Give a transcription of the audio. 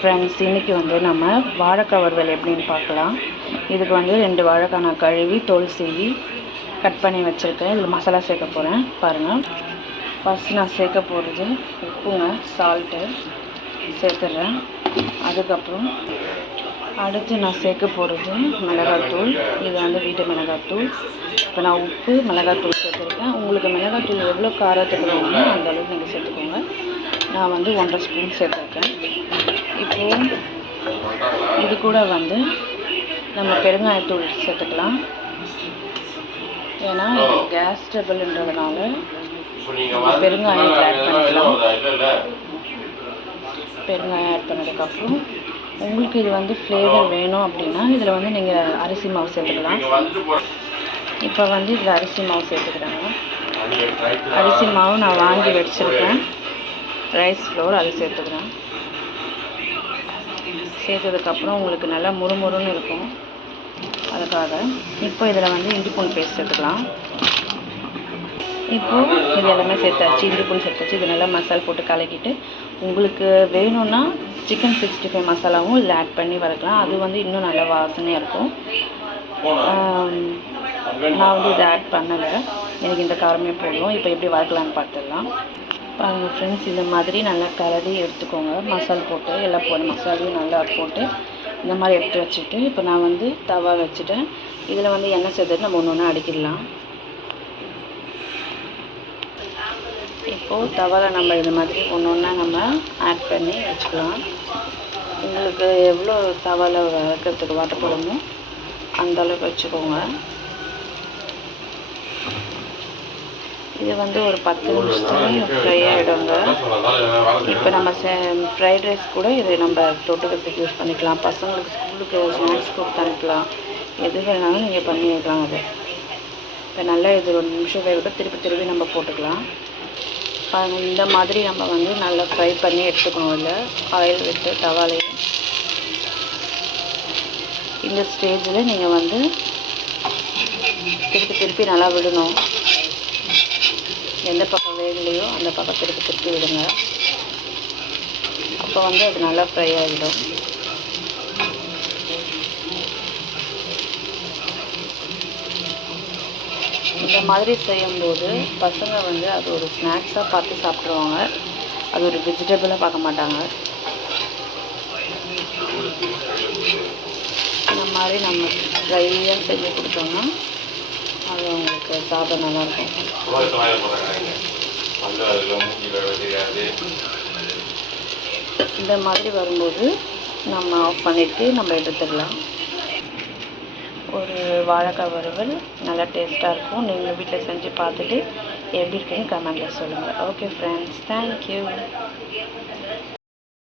Friends, இன்றைக்கி நம்ம வாழைக்காய் வறுவல் எப்படின்னு பார்க்கலாம். இதுக்கு 2 வாழைக்காய் நான் கழுவி தோல் சீவி கட் பண்ணி வச்சுருக்கேன். இதில் மசாலா சேர்க்க போகிறேன். பாருங்கள், ஃபஸ்ட்டு நான் சேர்க்க போகிறது உப்புங்க, சால்ட்டு சேர்த்துட்றேன். அதுக்கப்புறம் அடுத்து நான் சேர்க்க போகிறது மிளகாத்தூள். இது வீட்டு மிளகாத்தூள். இப்போ நான் உப்பு மிளகாத்தூள் சேர்த்துருக்கேன். உங்களுக்கு மிளகாத்தூள் எவ்வளோ காரத்துக்கு வேணுமோ அந்த அளவுக்கு நீங்கள் சேர்த்துக்கோங்க. நான் 1.5 ஸ்பூன் சேர்த்துருக்கேன். இப்போது இது கூட நம்ம பெருங்காயத்தூள் சேர்த்துக்கலாம். ஏன்னா இது கேஸ் ட்ரபிள்ன்றதுனால பெருங்காயம் ஆட் பண்ணிக்கலாம். பெருங்காயம் ஆட் பண்ணதுக்கப்புறம் உங்களுக்கு இது ஃப்ளேவர் வேணும் அப்படின்னா இதில் நீங்கள் அரிசி மாவு சேர்த்துக்கலாம். இப்போ இதில் அரிசி மாவு சேர்த்துக்கிறாங்க. அரிசி மாவு நான் வாங்கி வச்சுருக்கேன். ரைஸ் ஃப்ளோர் அது சேர்த்துக்கிறேன். சேர்த்ததுக்கப்புறம் உங்களுக்கு நல்லா முறுமுறுன்னு இருக்கும். அதுக்காக இப்போ இதில் இஞ்சி பூண்டு பேஸ்ட் சேர்த்துக்கலாம். இப்போது இது எல்லாமே சேர்த்தாச்சு, இஞ்சி பூண்டு சேர்த்தாச்சு. இது நல்லா மசாலா போட்டு கலக்கிட்டு உங்களுக்கு வேணும்னா சிக்கன் 65 மசாலாவும் இதில் ஆட் பண்ணி வறுக்கலாம். அது இன்னும் நல்லா வாசனையாக இருக்கும். நான் இதை ஆட் பண்ணலை, எனக்கு இந்த காரமே போதும். இப்போ எப்படி வறுக்கலான்னு பார்த்துடலாம். பாருங்கள் ஃப்ரெண்ட்ஸ், இந்த மாதிரி நல்லா கலரி எடுத்துக்கோங்க. மசாலா போட்டு எல்லா மசாலையும் நல்லா போட்டு இந்த மாதிரி எடுத்து வச்சுட்டு இப்போ நான் தவா வச்சுட்டேன். இதில் எண்ணெய் சேர்த்துட்டு நம்ம ஒன்று ஒன்று அடிக்கிடலாம். இப்போது தவாவில் நம்ம இது மாதிரி ஒன்று ஒன்றா நம்ம ஆட் பண்ணி வச்சுக்கலாம். உங்களுக்கு எவ்வளோ தவாவில் வறுக்கிறதுக்கு வாட்டப்படமோ அந்தளவுக்கு வச்சுக்கோங்க. இது ஒரு 10 நிமிஷத்துல ஃப்ரை ஆகிடுங்க. இப்போ நம்ம ஃப்ரைட் ரைஸ் கூட இது நம்ம தொட்டுக்கிறதுக்கு யூஸ் பண்ணிக்கலாம். பசங்களுக்கு ஸ்கூலுக்கு ஸ்நாக்ஸ் கொடுத்து அனுப்பலாம். எது வேணாலும் நீங்கள் பண்ணி வைக்கலாம். அது இப்போ நல்லா இது 1 நிமிஷம் வேக திருப்பி நம்ம போட்டுக்கலாம். இந்த மாதிரி நம்ம நல்லா ஃப்ரை பண்ணி எடுத்துக்கணும். இல்லை ஆயில் விட்டு தவாலையும் இந்த ஸ்டேஜில் நீங்கள் திருப்பி நல்லா விடணும். எந்த பக்கம் வேகலையோ அந்த பக்கம் திருப்பி விடுங்க. அப்போ அது நல்லா ஃப்ரை ஆகிடும். இந்த மாதிரி செய்யும்போது பசங்க அது ஒரு ஸ்நாக்ஸாக பார்த்து சாப்பிட்ருவாங்க. அது ஒரு வெஜிடபிளாக பார்க்க மாட்டாங்க. இந்த மாதிரி நம்ம ஃப்ரையாக செஞ்சு கொடுத்தோம்னா அது உங்களுக்கு சாப்பிட நல்லாயிருக்கும். இந்த மாதிரி வரும்போது நம்ம ஆஃப் பண்ணிவிட்டு நம்ம எடுத்துடலாம். ஒரு வாழைக்காய் வறுவல் நல்லா டேஸ்ட்டாக இருக்கும். நீங்கள் வீட்டில் செஞ்சு பார்த்துட்டு எப்படி இருக்குன்னு கமெண்ட்டில் சொல்லுங்கள். Okay friends, thank you.